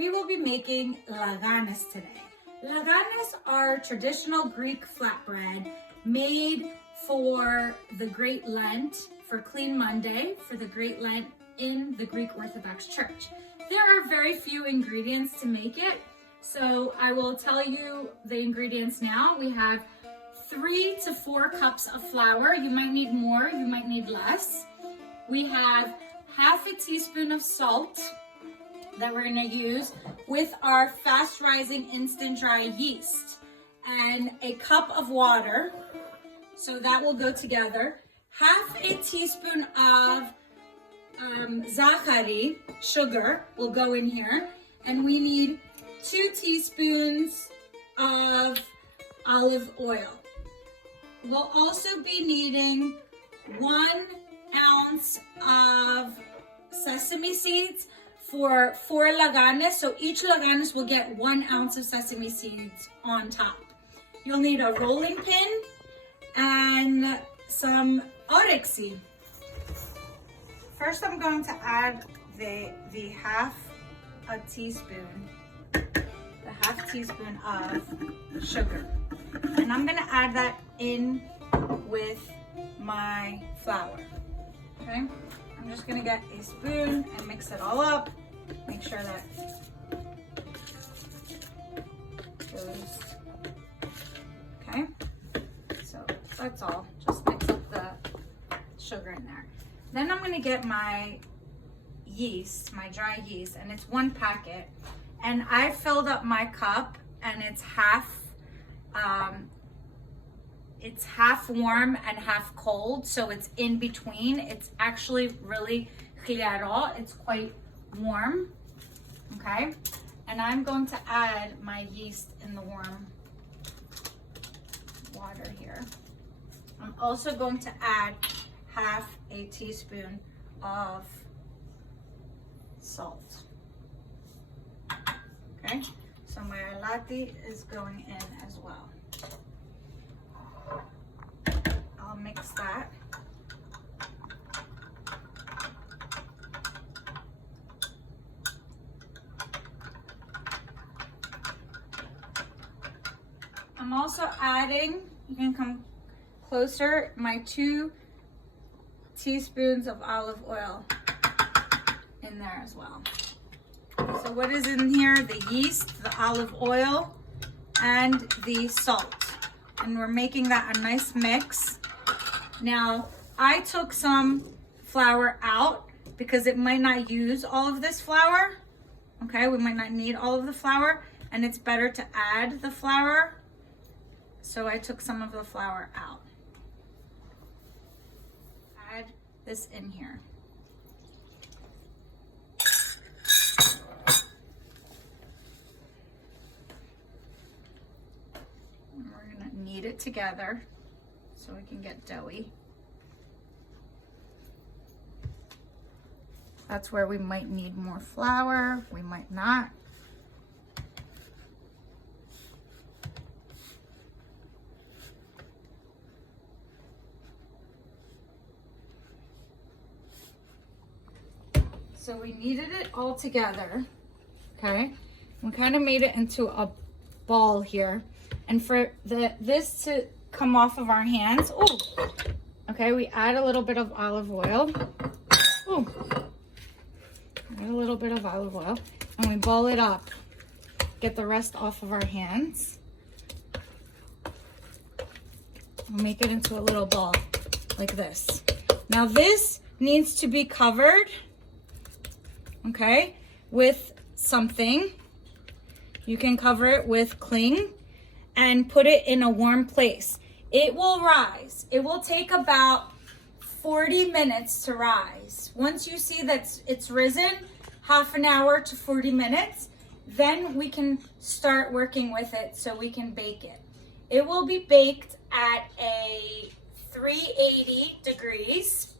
we will be making laganes today. Laganes are traditional Greek flatbread made for the Great Lent, for Clean Monday, for the Great Lent in the Greek Orthodox Church. There are very few ingredients to make it, so I will tell you the ingredients now. We have 3 to 4 cups of flour. You might need more, you might need less. We have half a teaspoon of salt that we're gonna use with our fast rising instant dry yeast, and a cup of water, so that will go together. Half a teaspoon of zahari, sugar, will go in here, and we need 2 teaspoons of olive oil. We'll also be needing 1 ounce of sesame seeds for 4 laganes. So each laganes will get 1 ounce of sesame seeds on top. You'll need a rolling pin and some orexi. First, I'm going to add the half teaspoon of sugar. And I'm gonna add that in with my flour, okay? I'm just gonna get a spoon and mix it all up. Make sure that goes, okay? So that's all, just mix up the sugar in there. Then I'm gonna get my yeast, my dry yeast, and it's 1 packet. And I filled up my cup, and it's half warm and half cold, so it's in between. It's actually really claro, it's quite warm, okay? And I'm going to add my yeast in the warm water here. I'm also going to add half a teaspoon of salt. Okay, so my latte is going in as well. I'll mix that. I'm also adding, you can come closer, my 2 teaspoons of olive oil in there as well. So what is in here? The yeast, the olive oil, and the salt. And we're making that a nice mix. Now, I took some flour out because it might not use all of this flour. Okay, we might not need all of the flour, and it's better to add the flour. So I took some of the flour out. Add this in here. Knead it together so we can get doughy. That's where we might need more flour, we might not. So we kneaded it all together, okay? We kind of made it into a ball here. And for this to come off of our hands, ooh, okay, we add a little bit of olive oil. Ooh, add a little bit of olive oil, and we ball it up. Get the rest off of our hands. We'll make it into a little ball like this. Now this needs to be covered, okay, with something. You can cover it with cling and put it in a warm place. It will rise. It will take about 40 minutes to rise. Once you see that it's risen, half an hour to 40 minutes, then we can start working with it so we can bake it. It will be baked at a 380 degrees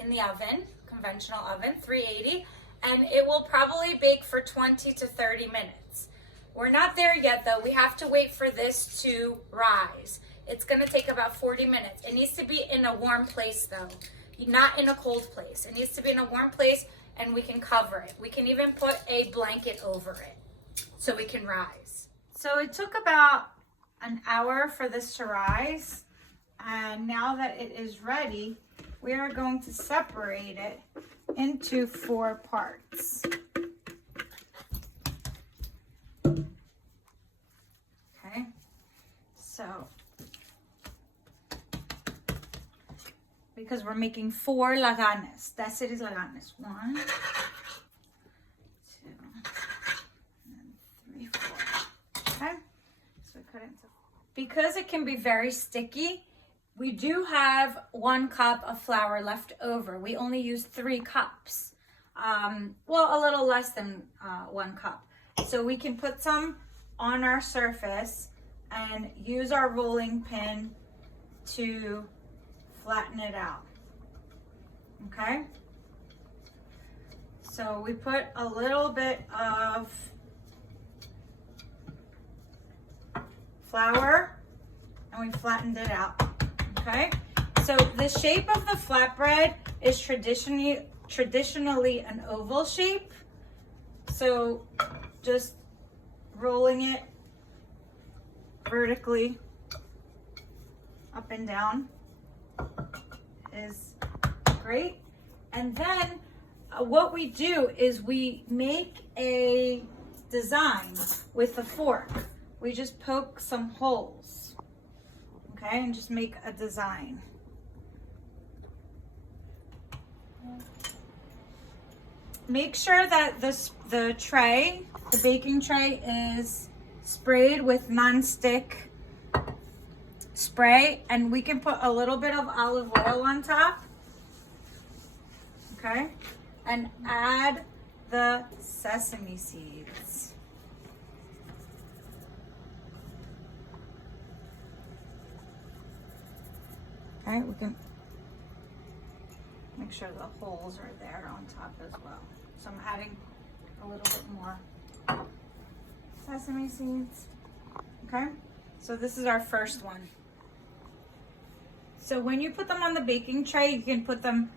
in the oven, conventional oven, 380, and it will probably bake for 20 to 30 minutes. We're not there yet though. We have to wait for this to rise. It's gonna take about 40 minutes. It needs to be in a warm place though, not in a cold place. It needs to be in a warm place and we can cover it. We can even put a blanket over it so it can rise. So it took about an hour for this to rise, and now that it is ready, we are going to separate it into 4 parts. Okay, so because we're making 4 laganes. That's it is laganes. 1, 2, and 3, 4. Okay, so we cut it into. Because it can be very sticky, we do have 1 cup of flour left over. We only use 3 cups. Well, a little less than 1 cup. So we can put some on our surface and use our rolling pin to flatten it out. Okay? So we put a little bit of flour and we flattened it out. Okay? So the shape of the flatbread is traditionally an oval shape. So just rolling it vertically up and down is great. And then what we do is we make a design with a fork. We just poke some holes, okay, and just make a design. Make sure that the tray, the baking tray, is sprayed with non-stick spray, and we can put a little bit of olive oil on top, okay, and add the sesame seeds. Okay, we can make sure the holes are there on top as well. So I'm adding a little bit more sesame seeds. Okay, so this is our first one. So when you put them on the baking tray, you can put them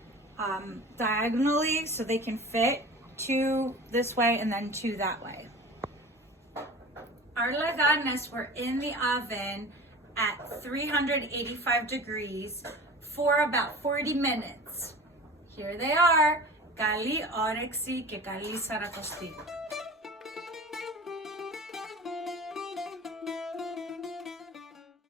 diagonally so they can fit 2 this way and then 2 that way. Our laganes were in the oven at 385 degrees for about 40 minutes. Here they are. Kali orexi ke kali sarakosti.